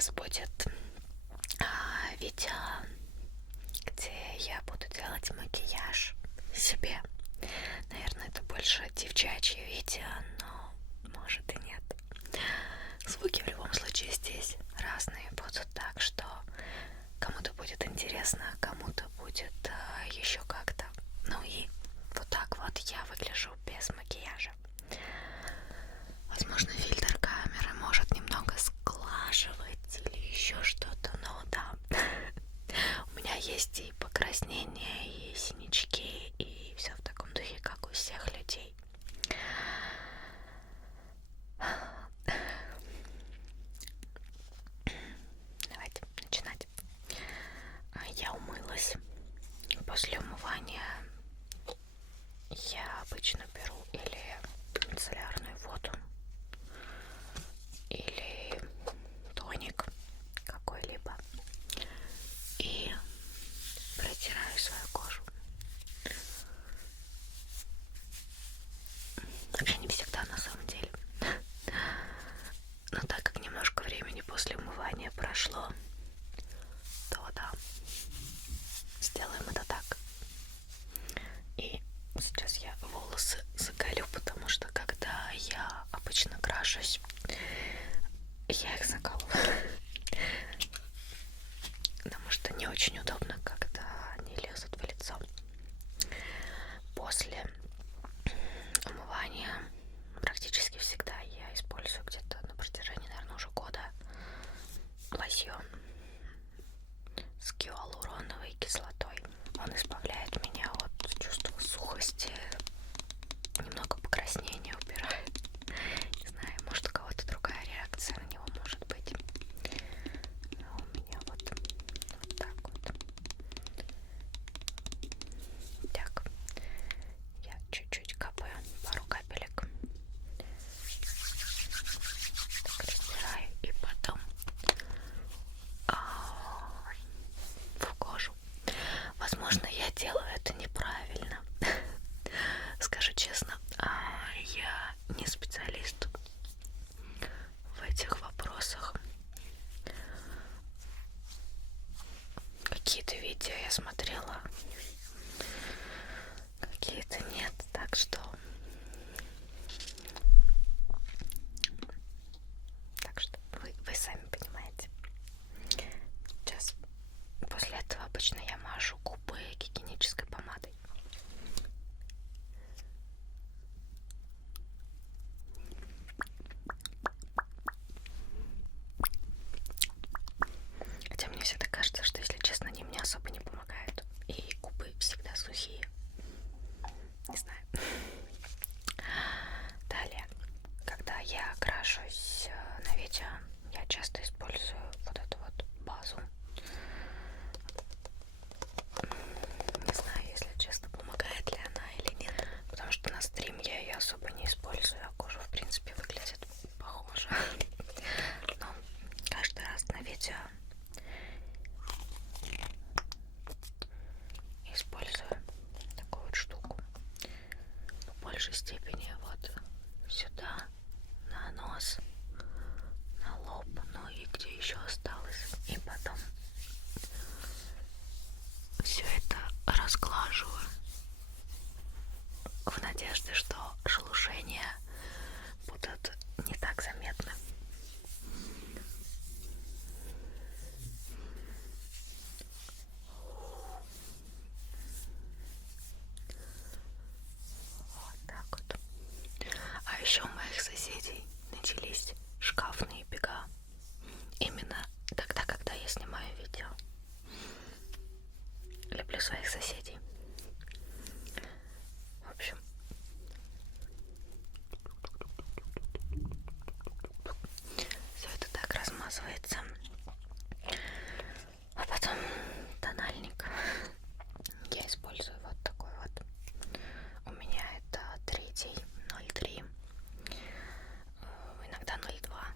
нас будет видео, где я буду делать макияж себе. Наверное, это больше девчачье видео, но может и нет. Звуки в любом случае здесь разные будут, так что кому-то будет интересно, кому-то будет еще как-то. Ну и вот так вот я выгляжу без макияжа. Возможно, фильтр камеры может немного сглаживать или еще что-то, но да. У меня есть и покраснения, и синячки, и все в таком духе, как у всех людей. Давайте начинать. Я умылась. После умывания я обычно беру или мицеллярную воду, или тоник какой-либо и протираю свою кожу. Вообще не всегда на самом деле. Но так как немножко времени после умывания прошло, то да, сделаем это так. И сейчас я волосы заколю, потому что когда я обычно крашусь, я их закалываю. Потому что не очень удобно, когда они лезут в лицо. После умывания практически всегда я использую где-то на протяжении, наверное, уже года лосьон с гиалуроновой кислотой. Он избавляет меня от чувства сухости, немного покраснения убирает. Не знаю, может, у кого-то другая реакция на него может быть. Но у меня вот так вот. Так, я чуть-чуть капаю, пару капелек. Так, растираю и потом в кожу. Возможно, я делаю это неправильно. Скажу честно, я не специалист в этих вопросах. Какие-то видео я смотрела, какие-то нет, так что вы сами понимаете. Сейчас после этого обычно я мажу губы гигиенической помадой. Хотя мне всегда кажется, что, если честно, они мне особо не помогают. И губы всегда сухие. Не знаю. Далее, когда я крашусь на видео, я часто использую вот эту вот базу. Не знаю, если честно, помогает ли она или нет. Потому что на стрим я ее особо не использую, а кожа, в принципе, выглядит похоже. Но каждый раз на видео использую такую вот штуку. В большей степени вот сюда, на нос, на лоб, ну и где еще осталось. И потом все это разглаживаю в надежде, что шелушения будут не так заметны. Вот так вот. А еще у моих соседей начались шкафные бега. Именно тогда, когда я снимаю видео. Люблю своих соседей. В общем, все это так размазывается. А потом тональник. Я использую вот такой вот. У меня это 03, иногда 02.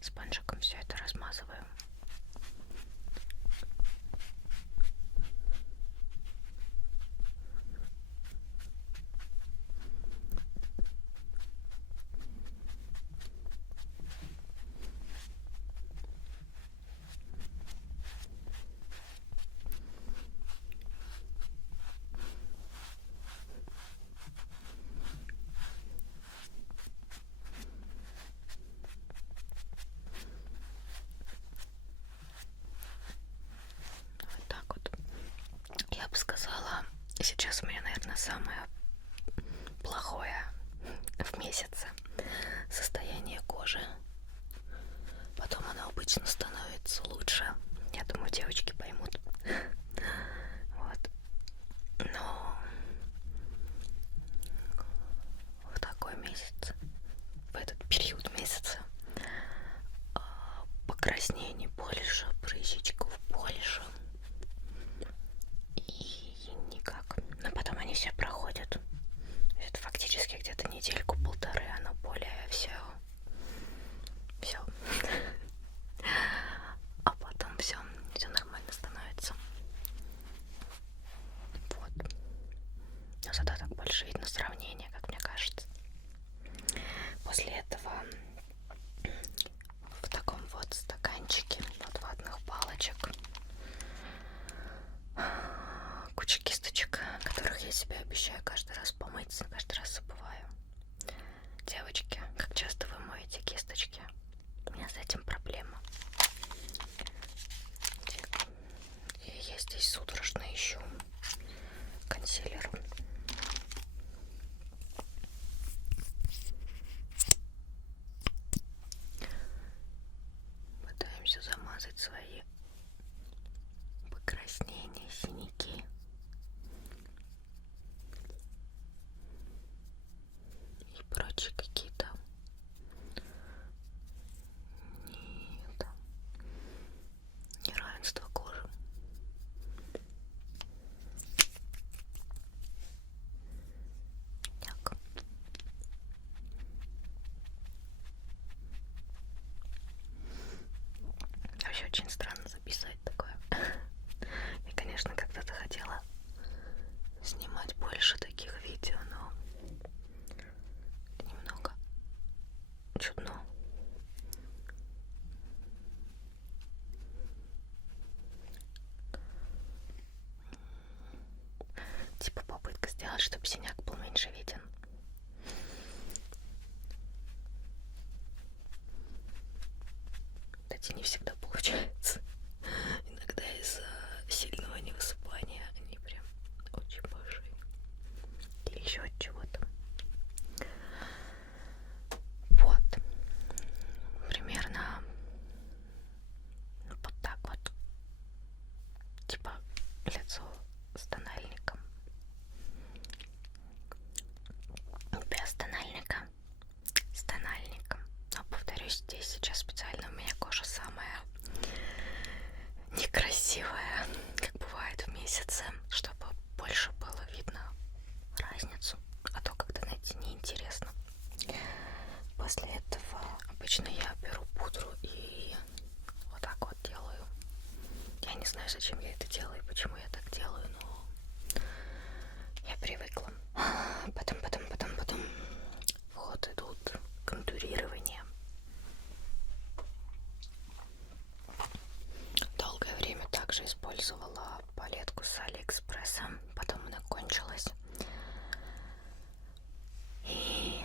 спонжиком все это размазываю. Вот так вот. Я бы сказала, сейчас у меня, наверное, самое плохое в месяце состояние кожи. Потом она обычно становится лучше. Я думаю, девочки поймут. Вот. Но в такой месяц, в этот период месяца, покраснений больше, прыщичков больше. И никак. Но потом они все проходят. Это фактически где-то недельку-полторы оно более все. А потом все нормально становится. Вот. Но зато так больше видно сравнение, как мне кажется. После этого в таком вот стаканчике от ватных палочек куча кисточек, которых я себе обещаю каждый раз помыть, каждый раз забываю. Девочки, как часто вы моете кисточки? У меня с этим проблема. Я здесь судорожно ищу консилер. Пытаемся замазать свои покраснения, синяки. И прочие какие-то неравенства кожи. Так. Вообще очень странно записывать такое. Я, конечно, когда-то хотела снимать больше таких видео, но это немного чудно. Типа попытка сделать, чтобы синяк был меньше виден. Кстати, не всегда получается. Иногда из-за сильного невысыпания они прям очень большие. Или еще от чего-то. Вот. Примерно вот так вот. Типа лицо с тональником. Без тональника. С тональником. Но повторюсь, здесь сейчас специально у меня кожа самая некрасивая, как бывает в месяце, чтобы больше было видно разницу. А то как-то, знаете, неинтересно. После этого обычно я беру пудру и вот так вот делаю. Я не знаю, зачем я это делаю и почему я так делаю, но я привыкла. Потом в ход идут контурирования. Долгое время также использовала палетку с Алиэкспресса, потом она кончилась. И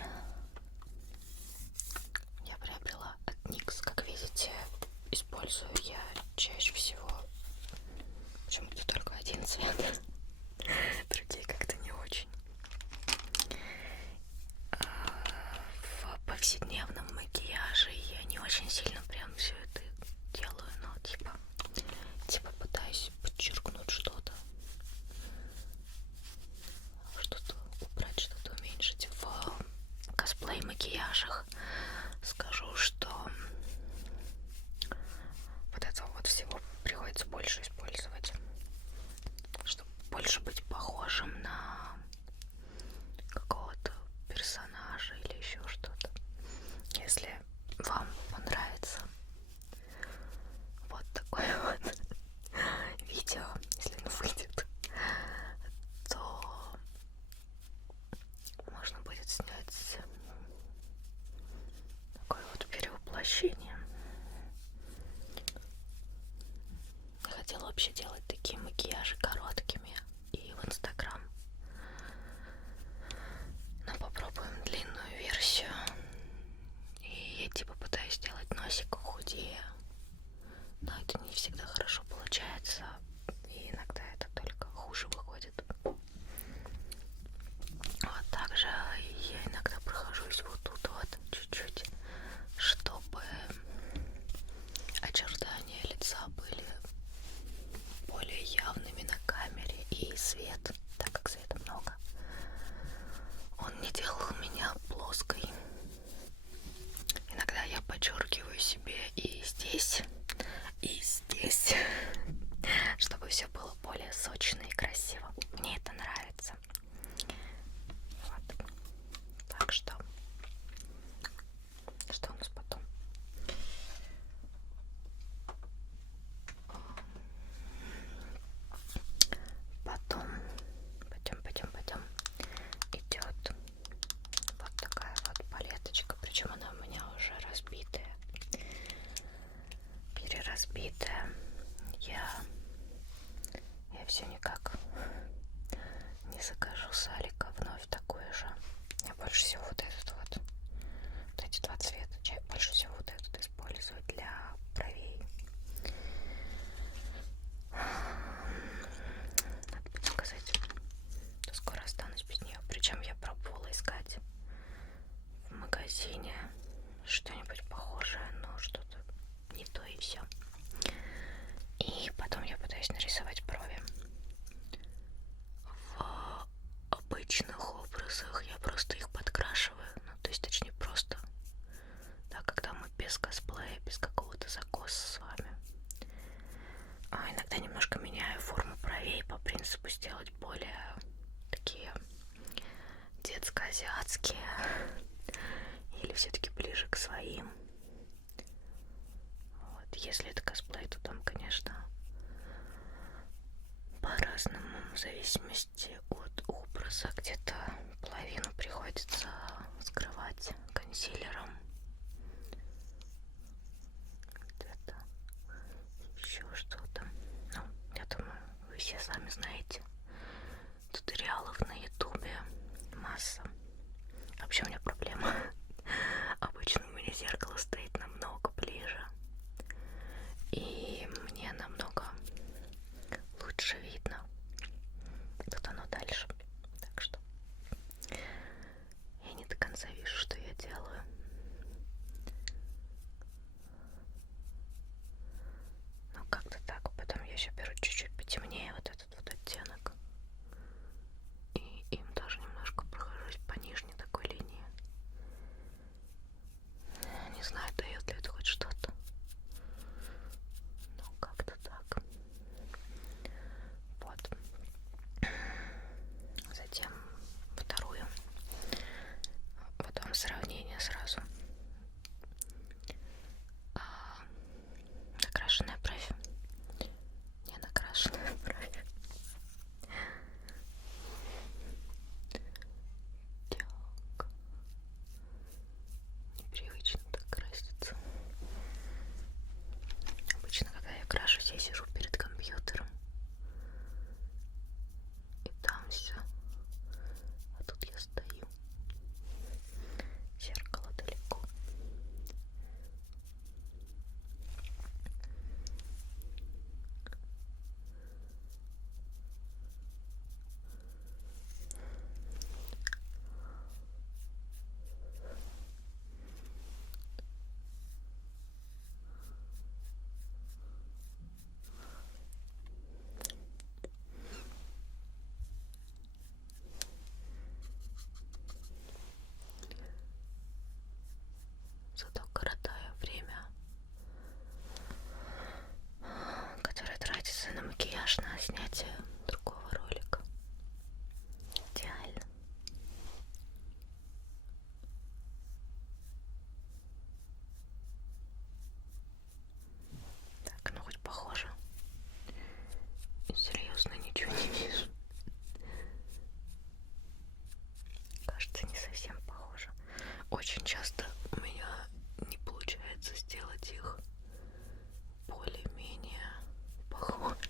я приобрела от NYX, как видите, использую я чаще всего почему-то только один цвет, другие как-то не очень. В повседневном макияже я не очень сильно прям все это делаю, но типа пытаюсь подчеркнуть что-то. хотела вообще делать такие макияжи короткими и в Инстаграм. Но попробуем длинную версию. И я типа пытаюсь сделать носик худее. Но это не всегда хорошо получается. И иногда это только хуже выходит. Вот также я иногда прохожусь вот тут вот чуть-чуть, чтобы очертания лица были более явными на камере, и свет, так как света много, он не делал меня плоской. Иногда я подчеркиваю себе и здесь, чтобы все было более сочно и красиво. Мне это нравится. Вот. Так что у нас потом? Потом идет вот такая вот палеточка, причем она у меня уже разбитая, переразбитая. Я все никак не закажу с Алика вновь такую же. Я больше всего вот эти два цвета, больше всего вот этот использую для бровей. Надо будет сказать, что скоро останусь без нее. Причем я пробовала искать в магазине что-нибудь похожее, но что-то не то и все. И потом я пытаюсь нарисовать брови. В обычных образах я просто их подкрашиваю. Ну, то есть, точнее, просто. Да, когда мы без косплея, без какого-то закоса с вами. А иногда немножко меняю форму бровей по принципу сделать более такие детско-азиатские. Или все-таки ближе к своим. Вот. Если это косплей, то там, конечно, по-разному, в зависимости от образа. Где-то половину приходится скрывать консилером, где-то еще что-то. Ну, я думаю, вы все сами знаете. Туториалов на ютубе масса. Вообще у меня проблема. Обычно у меня зеркало стоит намного ближе, и мне намного лучше видно. Тут оно дальше. Так что я не до конца вижу, что я делаю. Ну, как-то так. Потом я еще беру чуть-чуть потемнее вот этот вот оттенок. И им тоже немножко прохожусь по нижней такой линии. Не знаю, дает ли это хоть что-то. Ну, как-то так. Вот. Затем вторую. Вот вам сравнение сразу. Накрашенная бровь. Не накрашенная бровь. Так. Непривычно так краситься. Обычно, когда я крашусь, я сижу перед компьютером. И там все. А тут я стою. Зеркало далеко. Зато коротаю время, которое тратится на макияж, на снятие другого ролика. Идеально. Так, ну хоть похоже. Серьезно, ничего не вижу. Кажется, не совсем похоже. Очень часто у меня не получается сделать их более-менее похожими.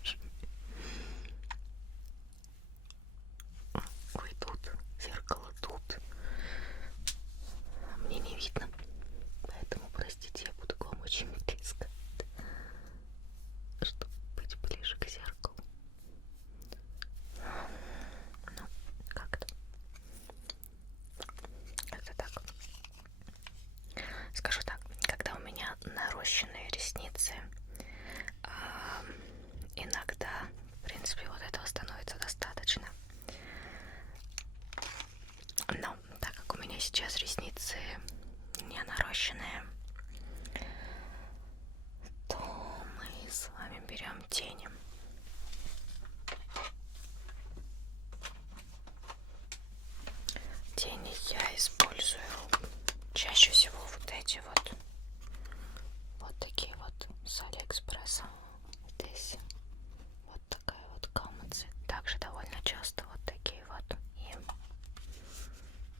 иногда, в принципе, вот этого становится достаточно. Но так как у меня сейчас ресницы не нарощенные, то мы с вами берем тени. Тени я использую чаще всего вот эти вот такие вот с Алиэкспресса. Здесь вот такая вот гамма цвет. Также довольно часто вот такие вот. И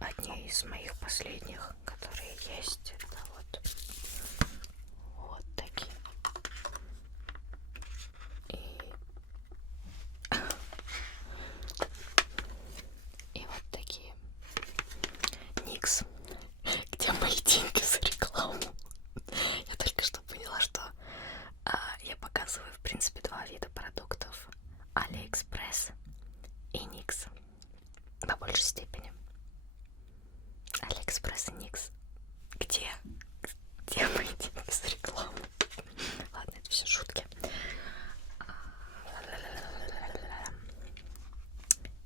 одни из моих последних, которые есть, это вот такие. И вот такие. Никс. Где мои деньги за рекламу? Я только что поняла, что я показываю, в принципе, два вида продуктов. Алиэкспресс и Никс. По большей степени. Алиэкспресс и Никс. Где мои деньги за рекламу? Ладно, это все шутки.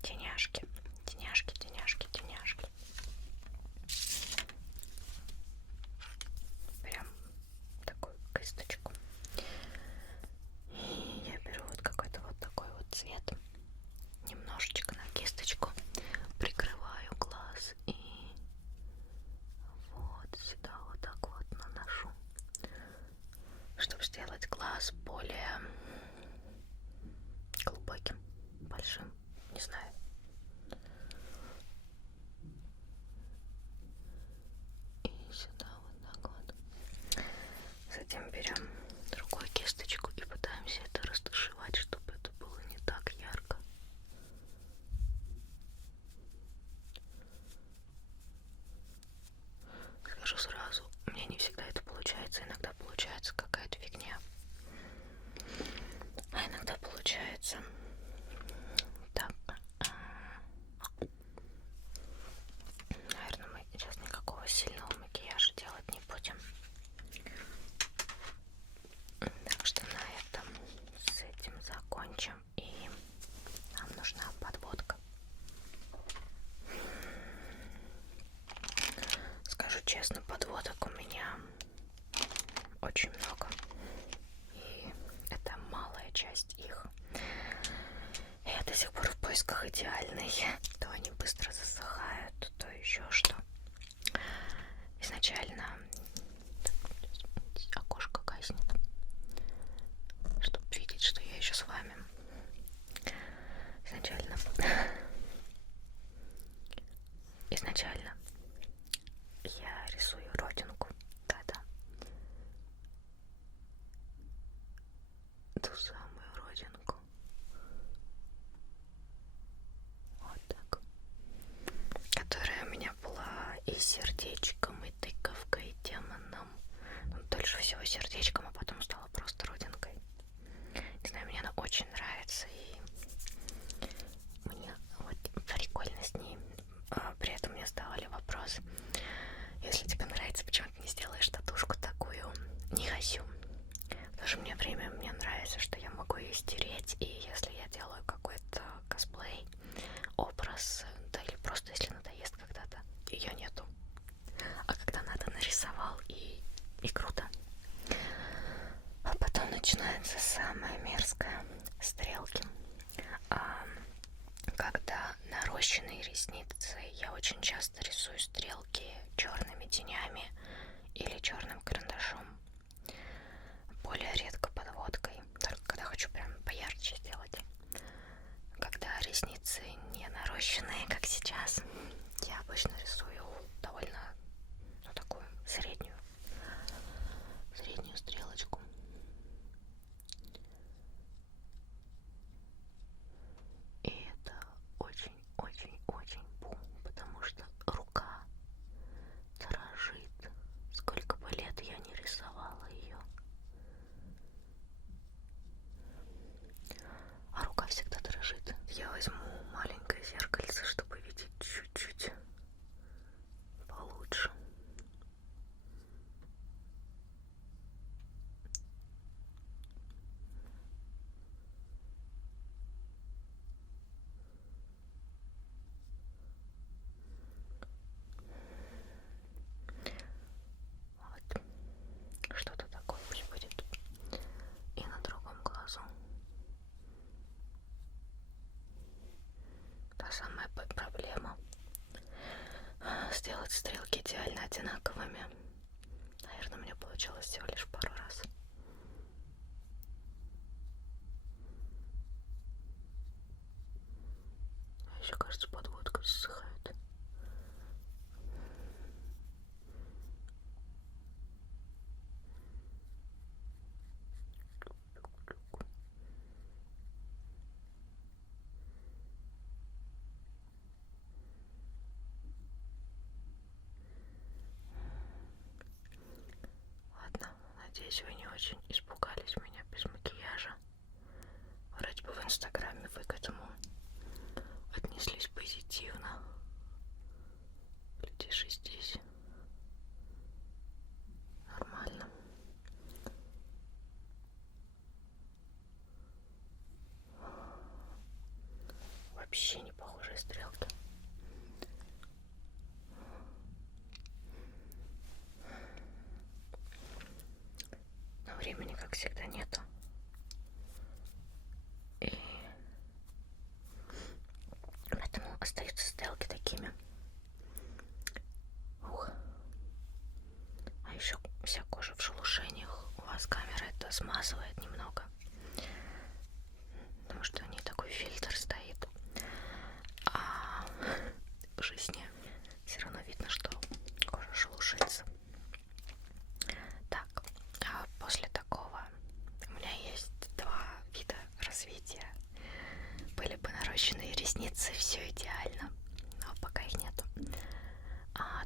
Теняшки. Теняшки, теняшки, теняшки. Прям такую кисточку. И я беру вот какой-то вот такой вот цвет. Немножечко на кисточку прикрываю глаз и вот сюда вот так вот наношу, чтобы сделать глаз более глубоким, большим, не знаю. И сюда вот так вот. Затем берем другую кисточку и пытаемся это растушевать, чтобы это было не так ярко. Скажу сразу, у меня не всегда это получается, иногда получается какая-то фигня, а иногда получается так. Наверное, мы сейчас никакого сильного макияжа делать не будем. Так что на этом с этим закончим. И нам нужна подводка. Скажу честно, подводок у меня очень много. И это малая часть их. Я до сих пор в поисках идеальной. То они быстро засыхают, то еще что. Изначально окошко гаснет, чтобы видеть, что я еще с вами. Изначально я рисую родинку, да-да, ту самую родинку, вот так, которая у меня была и сердечком, и тыковкой, и демоном. Ну, дольше всего сердечком, а потом стала просто родинкой. Не знаю, мне она очень нравится, и мне вот прикольно с ней. При этом мне задавали вопрос: если тебе нравится, почему ты не сделаешь татушку такую? Не хочу. Потому что мне нравится, что я могу ее стереть, и если я делаю какой-то косплей, образ, да или просто если надоест когда-то, ее нету. А когда надо, нарисовал, и круто. А потом начинается самое мерзкое — стрелки. Когда нарощенные ресницы, я очень часто рисую стрелки черными тенями или черным карандашом. Более редко подводкой, только когда хочу прям поярче сделать. Когда ресницы не нарощенные, как сейчас, я обычно рисую довольно, ну, такую среднюю стрелочку. И это очень-очень-очень бум, потому что рука дрожит. Сколько бы лет я не рисовала ее. А рука всегда дрожит. Я возьму маленькое зеркальце, чтобы проблема сделать стрелки идеально одинаковыми. Наверное, мне получилось всего лишь пару раз. А еще, кажется, подводка засыхает. Ладно, надеюсь, вы не очень испугались меня без макияжа. Вроде бы в Инстаграме вы к этому отнеслись позитивно. Глядишь, и здесь нормально. Вообще не похожие стрелки. Но времени, как всегда, нету. И поэтому остаются стрелки такими. Ух. А еще вся кожа в шелушениях. У вас камера это смазывает немного, потому что у нее такой фильтр стоит. А в жизни все равно видно, что кожа шелушится. Так, а после такого у меня есть два вида развития. Были бы нарощенные ресницы, все идеально, но пока их нету.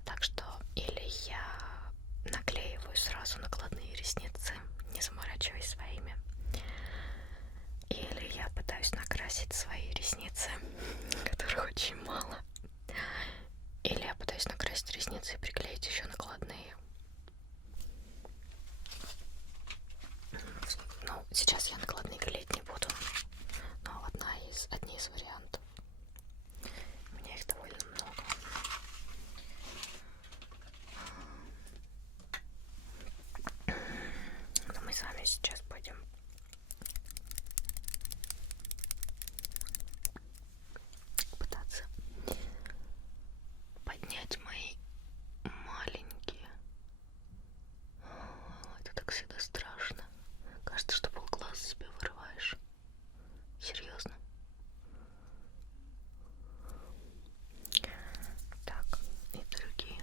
Так что или я наклеиваю сразу накладные ресницы, не заморачиваясь своими, или я пытаюсь накрасить свои ресницы, которых очень мало, или я пытаюсь накрасить ресницы и приклеить еще накладные. Ну, сейчас я накладные клеить не буду, но одни из вариантов. У меня их довольно много. Но мы с вами сейчас будем пытаться поднять мои маленькие. Это так всегда страшно. Кажется, что полглаза себе вырываешь. Серьезно. Так, и другие.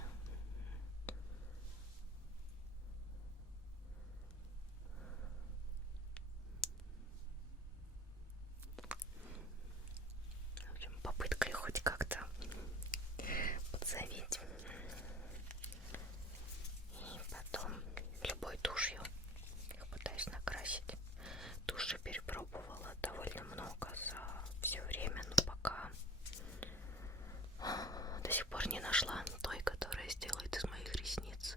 В общем, попытка их хоть как-то подзавить. И потом любой тушью их пытаюсь накрасить. Туши перепробовала довольно много за все время, но пока до сих пор не нашла той, которая сделает из моих ресниц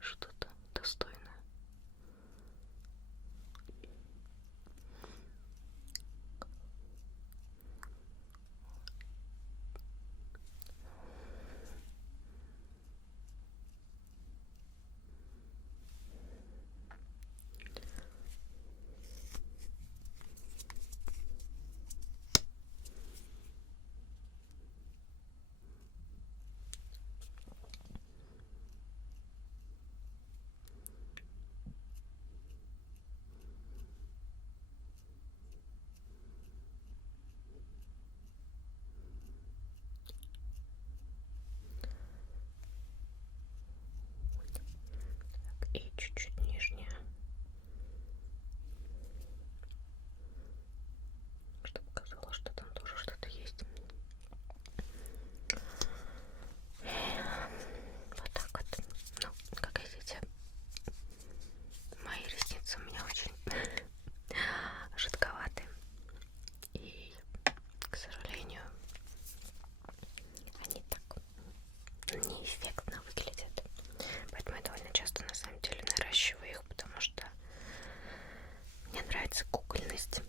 что-то достойное. И чуть-чуть нижняя, чтобы казалось, что там тоже что-то есть. Вот так вот. Ну, как видите, мои ресницы у меня очень жидковаты. И, к сожалению, они так неэффектно выглядят. Поэтому я довольно часто на самом деле наращиваю их, потому что мне нравится кукольность.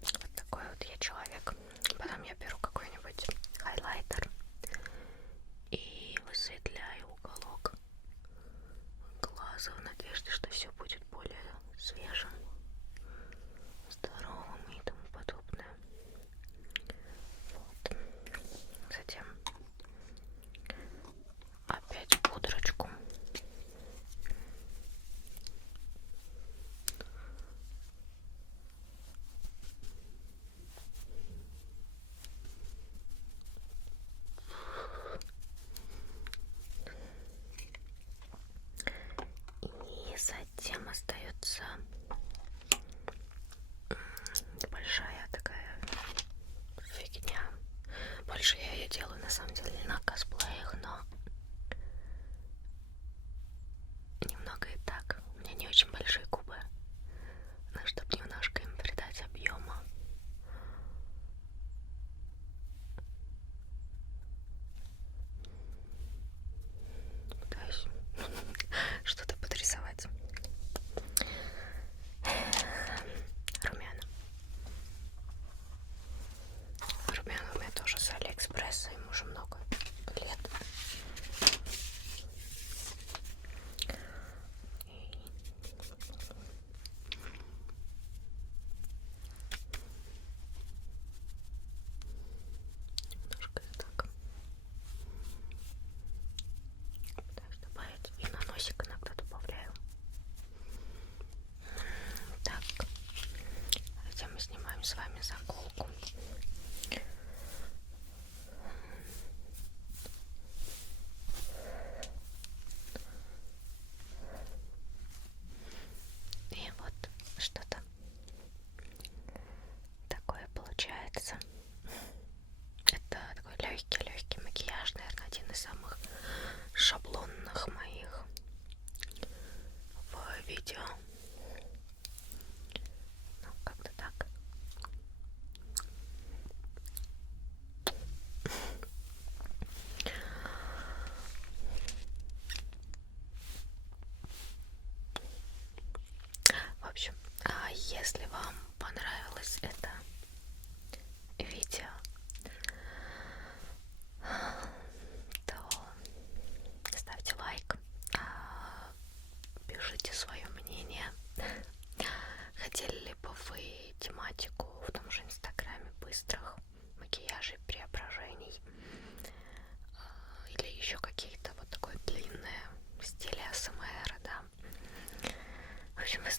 Вот такой вот я человек. Потом я беру какой-нибудь хайлайтер и высветляю уголок глаза в надежде, что все будет более свежим, здоровым и тому подобное.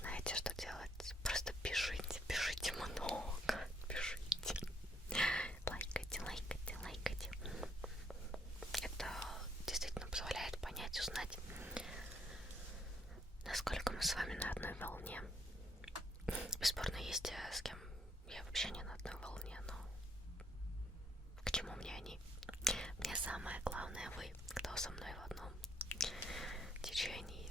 знаете, что делать? Просто пишите, пишите много, пишите. Лайкайте, лайкайте, лайкайте. Это действительно позволяет понять, узнать, насколько мы с вами на одной волне. Бесспорно, есть с кем я вообще не на одной волне, но к чему мне они? Мне самое главное вы, кто со мной в одном течении.